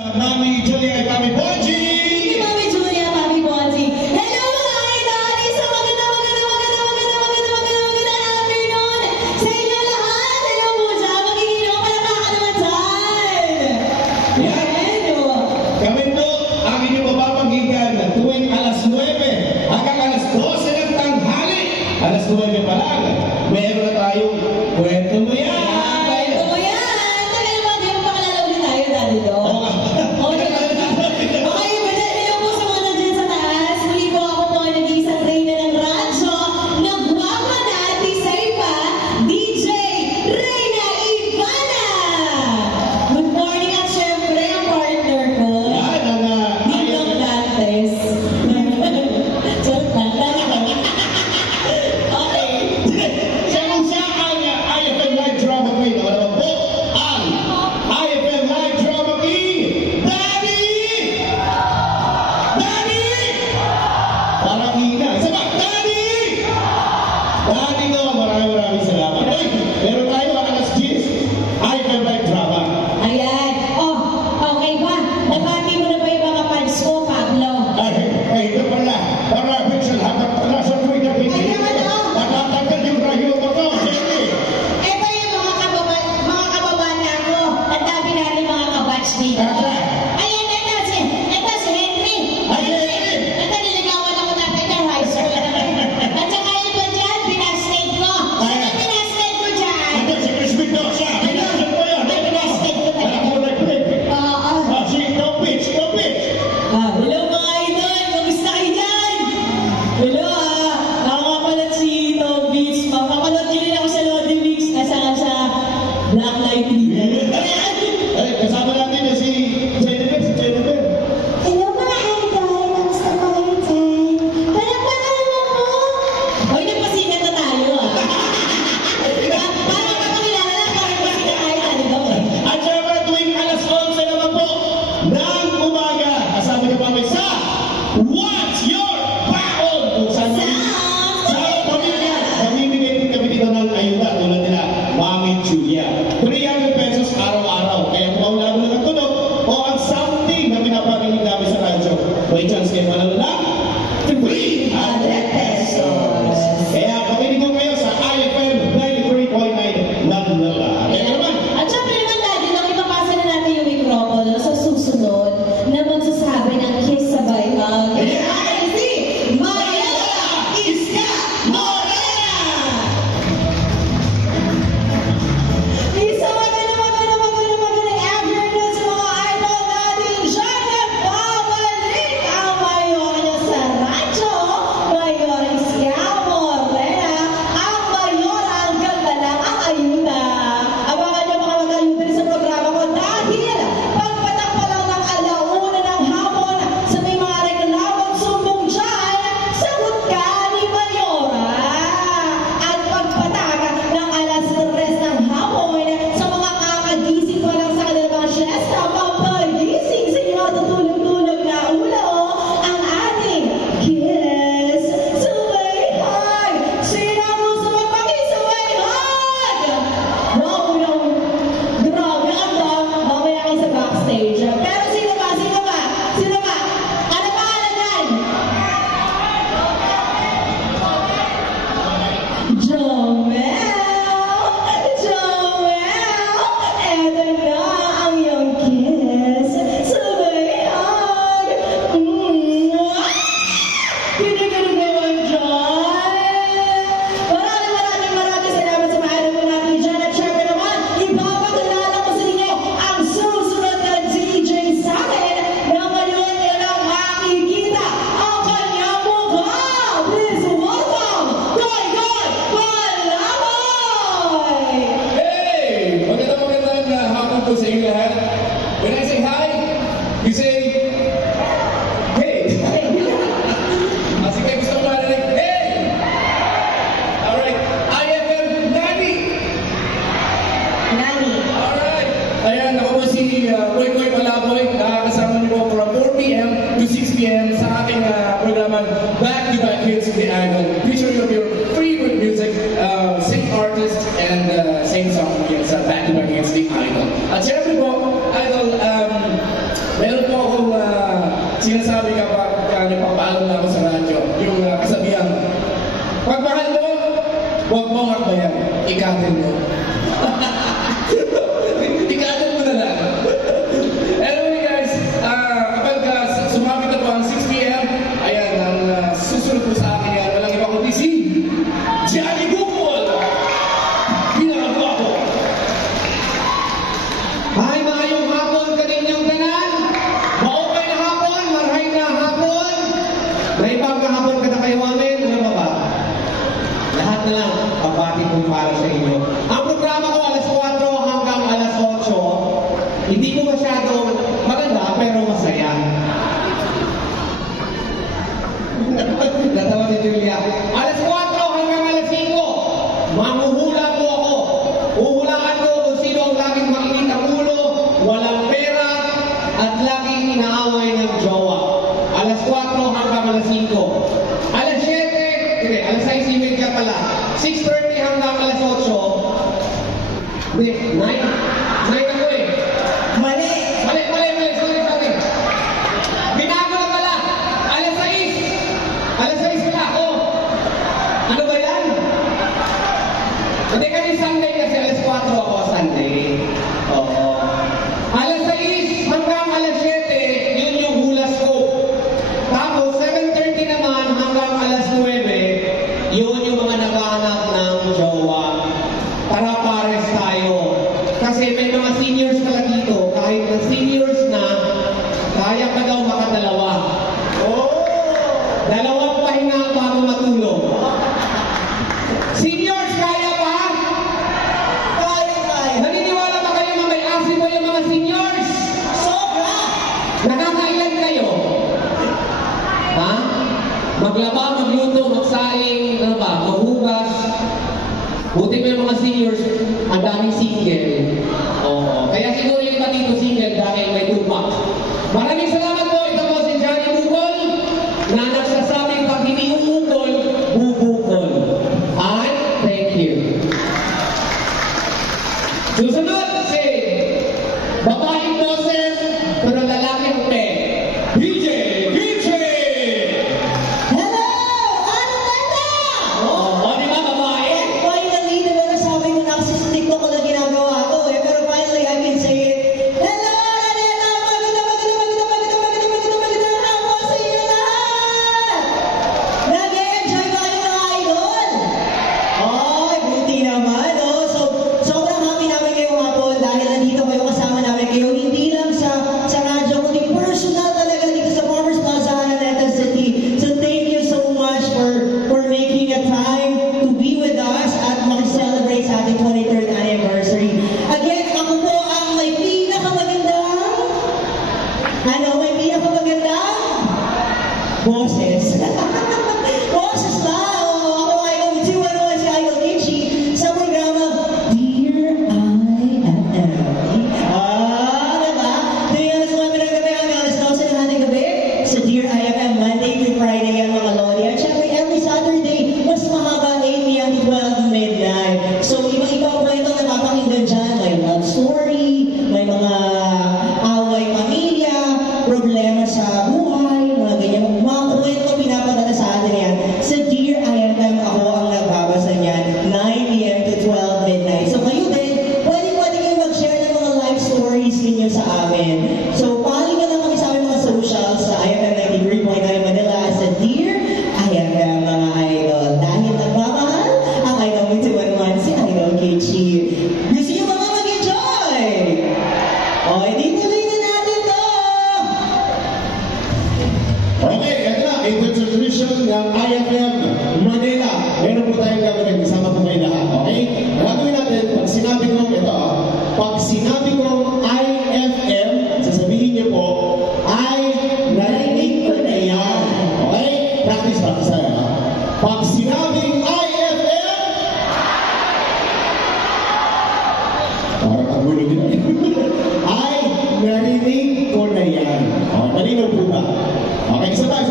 Mami Julia at Mami Bonji! Mami Julia, Mami Bonji. Hello mga idol! Isang magandang afternoon sa inyo lahat. Hello po dyan. Magiging palakpakan naman dyan. Yan. Kami po ang inyong mapapaghigan tuwing alas 9 hanggang alas 12 ng tanghali. Alas 9 pa lang. Meron na tayong kwento mo yan. Kwento mo yan. Tagal naman din pakilala ulit tayo, Daddy Dog. Maraming salamat. Pero tayo alas 10, IFM Live Drama. Ayan. Oh, okay ba? Nabati mo na ba yung mga fans ko, Pablo? Ay, ito pala. Para sa lahat pala sa Twitter page. Ay, naman ako. Nakatagal yung rayo ko to. Sige. Ito yung mga kababata ko. Ang dami natin mga kabatch dito. Ayan, ito si Henry. Ito niligawan ako natin ng high school. At saka yung ba dyan, pinastate ko. Sino pinastate ko dyan? Ito si Chris Mendoza. Pinastate ko yan. Pinastate ko na. Ako nag-click. Oo. Si Topich. Hello mga idol! Kamusta kayo dyan? Hello nakakapalat si Tom Beats. Mapapanood nyo rin ako sa Lodi Mix. Kasama sa Black Light TV. Ay, kasama natin na si Jennifer. Hello mga idol! Kamusta pa kayo dyan? Palakpakan ako! Hoy, nagpasikat na tayo Para kapakilala lang, para pasikat tayo talaga At syempre tuwing alas 11 naman po ng umaga, kasama niyo pa kami sa What's Your Baon? Kung saan sa pamilya, mamimigay din kami dito ng ayuda tulad nila Mami Julia. 300 pesos araw-araw. Kaya kung wala mo lang ang tunog o ang something na pinaparinig namin sa radyo, may chance kayo manalo lang 300 pesos. Kaya pakinig ko kayo sa IFM 93.9 ng Lala. Kaya naman, At syempre naman Daddy, ipapasa na natin yung mikropono sa susunod na magsasabi ng kiss sabay hug. Ay, si Mariela Iska Morena! Isang magandang afternoon sa mga idol natin dyan. Nagbabalik ang mayor niya sa radyo, Mayor Iska Morena. Ang mayor, ang ganda lang ang ayuda. Abangan niyo mga mag-ayuda sa programa ko dahil pagpatak pa lang ng alauna ng hapon sa may mga reklamong sumbong dyan, sagot ka ni Mayora. At pagpatak ng alas 3 ng hapon sa mga kakagising pa lang sa kanilang mga siesta, pampagising sa inyo natutulog-tulog na ulo, ang ating Kiss Sabay Hug. Sino ang gusto magpakisabay hug? Wow, grabe ang dam. Mamaya kayo sa backstage. Pero sino ba? Ano pangalan yan? Jomel! Eto na ang iyong kiss. Sabay hug. Pinagano naman dyan. Maraming salamat sa mga po natin dyan. At syempre naman, ipapakilala ko sa inyo ang susunod na DJ sa akin na ngayon nyo lang makikita ang kanyang mukha. Please welcome, Goy Palaboy! Hey! Magandang hapon po sa inyo lahat. When I say hi, you say, hey! Kasi kayo gusto ko marinig, hey! Alright, IFM Nani! Nani. Alright! Ayan, ako po si Goy Palaboy. Nakakasama niyo po from 4 p.m. to 6 p.m. sa aking programang Back to Back Hits with the Idol. Featuring of your favorite music, same artist, and same song sa Back to Back Hits with the Idol. At syempre po, Idol, sinasabi kapag nagpapaalam na ako sa radyo, yung kasabihan, pag mahal mo, huwag mong akbayan, ikatin mo. Ikatin mo na lang. Anyway guys, kapag sumabit na po ang 6 p.m., ayan, ang susunod po sa akin yan, walang iba kundi si Johnny Bukol! Pinagawa ko! Hi, maayong hapon kaninyong tanan. Maupay na hapon, marhay na hapon. May hapon ka na kayo amin. Ano ba? Lahat na lang, pabati kong para sa inyo. Ang programa ko alas 4 hanggang alas 8. Hindi ko masyadong maganda, pero masaya. Natawa si Julia. Alas 4 hanggang alas 5. Mamuhula po ako. Uhulaan ko kung sino ang laging mainit ang ulo, walang pera, at laging inaaway ng jowa. Alas 4 hanggang alas 5. Alas 7, hindi, alas 6:30 pala. 6:30 hanggang alas 8. Hindi, 9 ako eh. Mali! Mali, sorry. Binago na pala. Alas 6 pala. Oh. Ano ba yan? Hindi kasi Sunday kasi alas 4 ako Sunday. Oo. Alas 6 hanggang alas 7, yun yung hulas ko. Tapos 7:30 naman hanggang alas 9, yun yung mga naghahanap ng jowa. Para pares tayo. Kasi may mga seniors pala dito, kahit na seniors na, kaya ka daw makadalawa. Oh! Dalawang pahinga bago matulog. Seniors, kaya pa? Kaya. Naniniwala ba kayo na may asin mo yung mga seniors? Sobra! Nakakailan kayo? Ha? Maglaba, magluto, magsaing, ano ba, maghugas. Buti mo yung mga seniors, ang daming single. Oo. Kaya siguro yung iba dito single dahil may tumak. Maraming salamat po. Ito po si Johnny Bukol na nagsasabing pag hindi umukol, bubukol. And thank you. Susunod si babaeng boses pero lalaking pe. DJ Kimchi! Hello! Ano ganda? Oh, di ba babae? Finally, diba nasabi ko na kasi sa TikTok ko na ginagawa to eh. Pero finally, I can say it. Hello! Maganda na po sa inyo lahat! Nag-e-enjoy ba kayo mga idol? Ay, buti naman, oh. So, sobrang happy namin ngayong hapon dahil nandito kayo kasama namin kayo. Hindi lang sa radyo, kundi personal talaga dito sa Farmers Plaza, Araneta City. So, thank you so much for making a time to be with us at mag-celebrate sa ating 23rd anniversary. Again, ako po ang may pinakamagandang boses. Boses ba? Ako ay mag-211 si Idol Kimchi sa programa Dear IFM. Diba? Tuwing alas 9 ng gabi hanggang alas 12 ng ating gabi sa Dear IFM, Monday to Friday yan mga lodi. At syempre, every Saturday, mas mahaba 8 p.m. to 12 midnight. So, iba-ibang kwento na mapakinggan dyan. May love story, may mga away pamilya, problema sa buhay, mga ganyan. Mga kwento pinapadala sa atin yan. Sa Dear IFM, ako ang nagbabasa niyan, 9 p.m. to 12 midnight. So kayo din, pwede kayo mag-share ng mga life stories ninyo sa amin. So pali ka lang kami sa aming mga socials sa IFM 93.9 Manila sa Dear IFM mga idol. Dahil nagmamahal, ang idol mo 211 si Idol Kimchi. Gusto niyo ba mag-enjoy? O, hindi tuloy na natin to! Okay, ito na, introduction ng IFM Manila. Meron po tayong gagawin, kasama po kayo lahat, okay? Ang gagawin natin, pag sinabi ko, pag sinabi kong IFM, sasabihin niyo po, ay narinig ko na yan. Okay? Practice tayo, ha? Pag sinabing IFM, parang ang gulo din. Ay narinig ko na yan. O, narinig po ba? Okay, isa pa.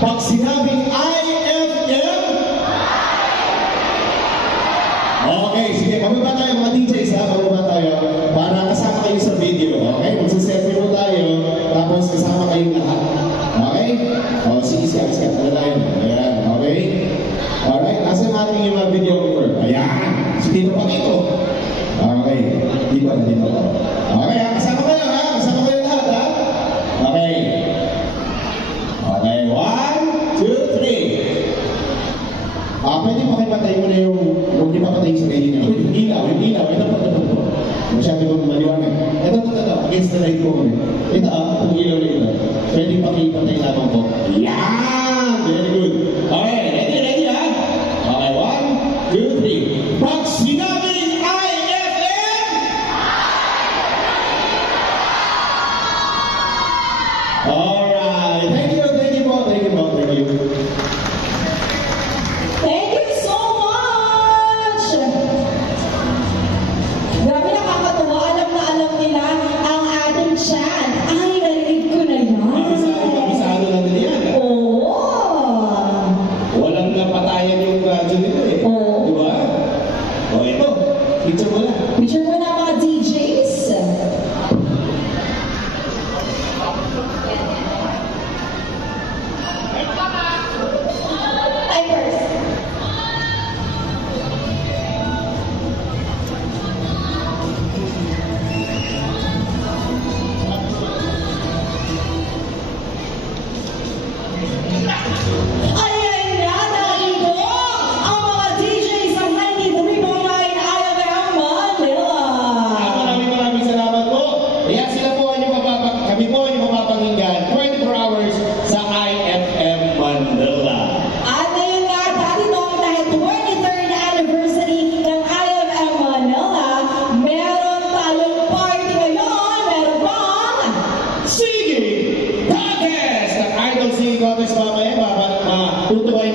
Pag sinabing IFM, okay, sige, kababa tayo mga DJs, ha? Kababa tayo para kasama kayo sa video. Okay, magsaselfie po tayo, tapos kasama kayong lahat. ipapatay mo na yung, huwag ipapatay sa ganyan yun. Yung ilaw, ito po. Masyado kong maliwanag. Ito, against the light ko. Ito itong ilaw na ito. Pwede pakipatay lamang po. Yan! Very good. Okay, ready ha? Okay, 1, 2, 3. Pag sinabing IFM! Alright, thank you po. Thank you so much! Grabe, nakakatuwa. Alam na alam nila ang ating chat. Ay, narinig ko na yan. Kabisado na din yan. Oo. Walang napatayan yung radyo nito eh. Oo. Di ba? O ito, picture mo lang. Picture mo na mga DJs. I first. Ayan na, narito ang mga DJs ng 93.9 IFM Manila. Maraming salamat po. Kaya sila po ang kami po ang mapapakinggan 24 hours sa IFM Manila. At ngayon nga, dahil dahil 23rd anniversary ng IFM Manila, meron tayong party ngayon. Meron bang? Sige! Contest! Ang Idol Singing Contest mamaya, matutuwain